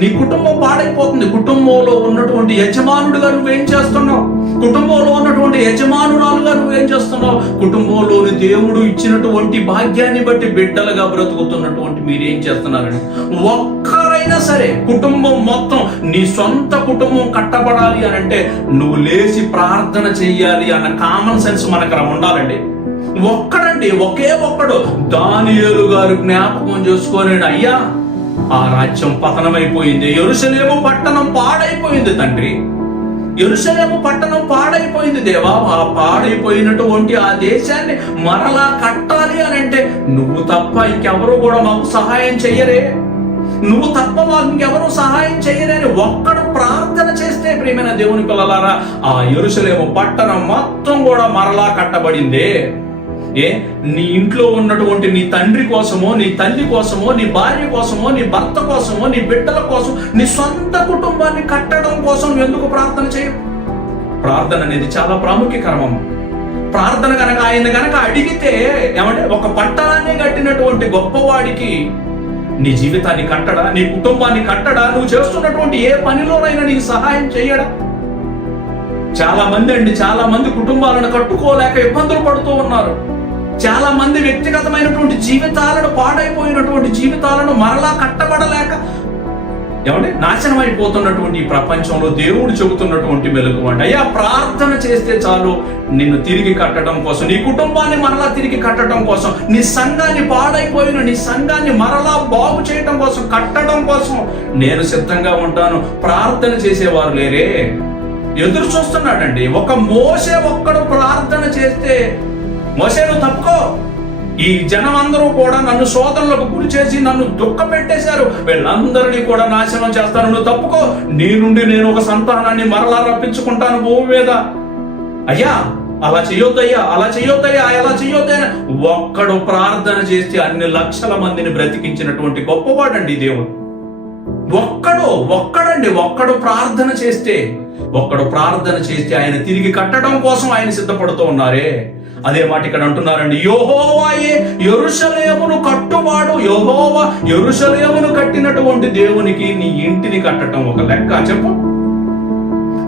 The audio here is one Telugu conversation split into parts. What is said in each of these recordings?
నీ కుటుంబం పాడైపోతుంది. కుటుంబంలో ఉన్నటువంటి యజమానుడిగా నువ్వేం చేస్తున్నావు? కుటుంబంలో ఉన్నటువంటి యజమానురాలుగా నువ్వేం చేస్తున్నావు? కుటుంబంలోని దేవుడు ఇచ్చినటువంటి భాగ్యాన్ని బట్టి బిడ్డలుగా బ్రతుకుతున్నటువంటి మీరేం చేస్తున్నారండి? ఒక్కరైనా సరే కుటుంబం మొత్తం నీ సొంత కుటుంబం కట్టబడాలి అని అంటే నువ్వు లేచి ప్రార్థన చెయ్యాలి అన్న కామన్ సెన్స్ మనకు రా ఉండాలండి. ఒక్కడండి ఒకే ఒక్కడు. దానియేలు గారు జ్ఞాపకం చేసుకొని అయ్యా ఆ రాజ్యం పతనమైపోయింది. ఎరుసలేము పట్టణం పాడైపోయింది తండ్రి. ఎరుసలేము పట్టణం పాడైపోయింది దేవా. ఆ పాడైపోయినటువంటి ఆ దేశాన్ని మరలా కట్టాలి అని అంటే నువ్వు తప్ప ఇంకెవరు కూడా మాకు సహాయం చెయ్యరే. నువ్వు తప్ప మాకు ఇంకెవరు సహాయం చెయ్యరే అని ఒక్కడు ప్రార్థన చేస్తే ప్రియమైన దేవుని పిల్లలారా ఆ ఎరుసలేము పట్టణం మొత్తం కూడా మరలా కట్టబడిందే. ఏ? నీ ఇంట్లో ఉన్నటువంటి నీ తండ్రి కోసమో నీ తల్లి కోసమో నీ భార్య కోసమో నీ భర్త కోసమో నీ బిడ్డల కోసం నీ సొంత కుటుంబాన్ని కట్టడం కోసం ఎందుకు ప్రార్థన చేయవు? ప్రార్థన అనేది చాలా ప్రాముఖ్యకరమమ్మ ప్రార్థన కనుక ఆయన గనక అడిగితే ఏమంటే ఒక పట్టణాన్ని కట్టినటువంటి గొప్పవాడికి నీ జీవితాన్ని కట్టడా నీ కుటుంబాన్ని కట్టడా నువ్వు చేస్తున్నటువంటి ఏ పనిలోనైనా నీకు సహాయం చేయడా? చాలా మంది అండి చాలా మంది కుటుంబాలను కట్టుకోలేక ఇబ్బందులు పడుతూ ఉన్నారు. చాలా మంది వ్యక్తిగతమైనటువంటి జీవితాలను పాడైపోయినటువంటి జీవితాలను మరలా కట్టబడలేక ఏమంటే నాశనం అయిపోతున్నటువంటి ఈ ప్రపంచంలో దేవుడు చెబుతున్నటువంటి మెలకు అంటే అయ్యా ప్రార్థన చేస్తే చాలు. నిన్ను తిరిగి కట్టడం కోసం నీ కుటుంబాన్ని మరలా తిరిగి కట్టడం కోసం నీ సంఘాన్ని పాడైపోయిన నీ సంఘాన్ని మరలా బాగు చేయడం కోసం కట్టడం కోసం నేను సిద్ధంగా ఉంటాను. ప్రార్థన చేసేవారు లేరే. ఎదురు చూస్తున్నాడండి. ఒక మోసే ఒక్కడు ప్రార్థన చేస్తే మోసే నువ్వు తప్పుకో. ఈ జనం అందరూ కూడా నన్ను శోధనలకు గురి చేసి నన్ను దుఃఖ పెట్టేశారు. వీళ్ళందరినీ కూడా నాశనం చేస్తాను నువ్వు తప్పుకో. నీ నుండి నేను ఒక సంతానాన్ని మరలా రప్పించుకుంటాను భూమి మీద అయ్యా అలా చెయ్యొద్దయ్యా అలా చెయ్యొద్దయ్యా అలా చెయ్యొద్దయ్యా ఒక్కడు ప్రార్థన చేస్తే అన్ని లక్షల మందిని బ్రతికించినటువంటి గొప్పవాడండి దేవుడు. ఒక్కడు ఒక్కడండి ఒక్కడు ప్రార్థన చేస్తే ఒక్కడు ప్రార్థన చేస్తే ఆయన తిరిగి కట్టడం కోసం ఆయన సిద్ధపడుతూ ఉన్నారే. అదే మాట ఇక్కడ అంటున్నారండి. యోహోవాయే ఎరుషలేమును కట్టువాడు. యోహోవా ఎరుషలేమును కట్టినటువంటి దేవునికి నీ ఇంటిని కట్టడం ఒక లెక్క. చెప్పు.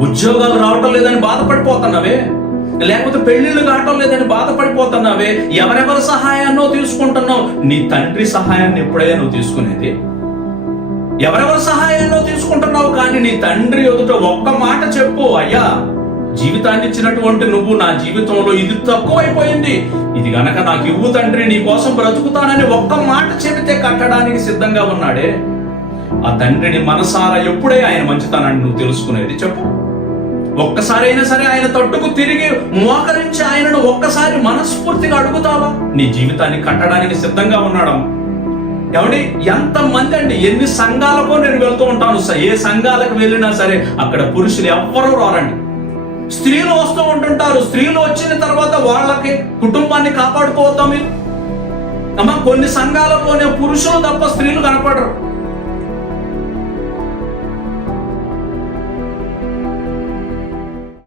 ఉద్యోగాలు రావటం లేదని బాధపడిపోతున్నావే? లేకపోతే పెళ్ళిళ్ళు కావటం లేదని బాధపడిపోతున్నావే? ఎవరెవరి సహాయాన్నో తీసుకుంటున్నావు? నీ తండ్రి సహాయాన్ని ఎప్పుడైనా నువ్వు తీసుకునేది? ఎవరెవరి సహాయాన్నో తీసుకుంటున్నావు? కానీ నీ తండ్రి ఎదుట ఒక్క మాట చెప్పు అయ్యా. జీవితాన్ని ఇచ్చినటువంటి నువ్వు నా జీవితంలో ఇది తక్కువైపోయింది. ఇది గనక నాకు ఇవ్వు తండ్రి నీ కోసం బ్రతుకుతానని ఒక్క మాట చెబితే కట్టడానికి సిద్ధంగా ఉన్నాడే? ఆ తండ్రిని మనసారా ఎప్పుడే ఆయన మంచితనాన్ని నువ్వు తెలుసుకునేది చెప్పు. ఒక్కసారైనా సరే ఆయన తట్టుకు తిరిగి మోకరించి ఆయనను ఒక్కసారి మనస్ఫూర్తిగా అడుగుతావా? నీ జీవితాన్ని కట్టడానికి సిద్ధంగా ఉన్నాడమ్మా ఏమండి ఎంత మంది అండి? ఎన్ని సంఘాలకో నేను వెళ్తూ ఉంటాను స- ఏ సంఘాలకు వెళ్ళినా సరే అక్కడ పురుషులు ఎవ్వరూ రారండి. స్త్రీలు వస్తూ ఉంటుంటారు. స్త్రీలు వచ్చిన తర్వాత వాళ్ళకి కుటుంబాన్ని కాపాడుకోవద్దాం మీరు? అమ్మా కొన్ని సంఘాలలోనే పురుషులు తప్ప స్త్రీలు కనపడరు.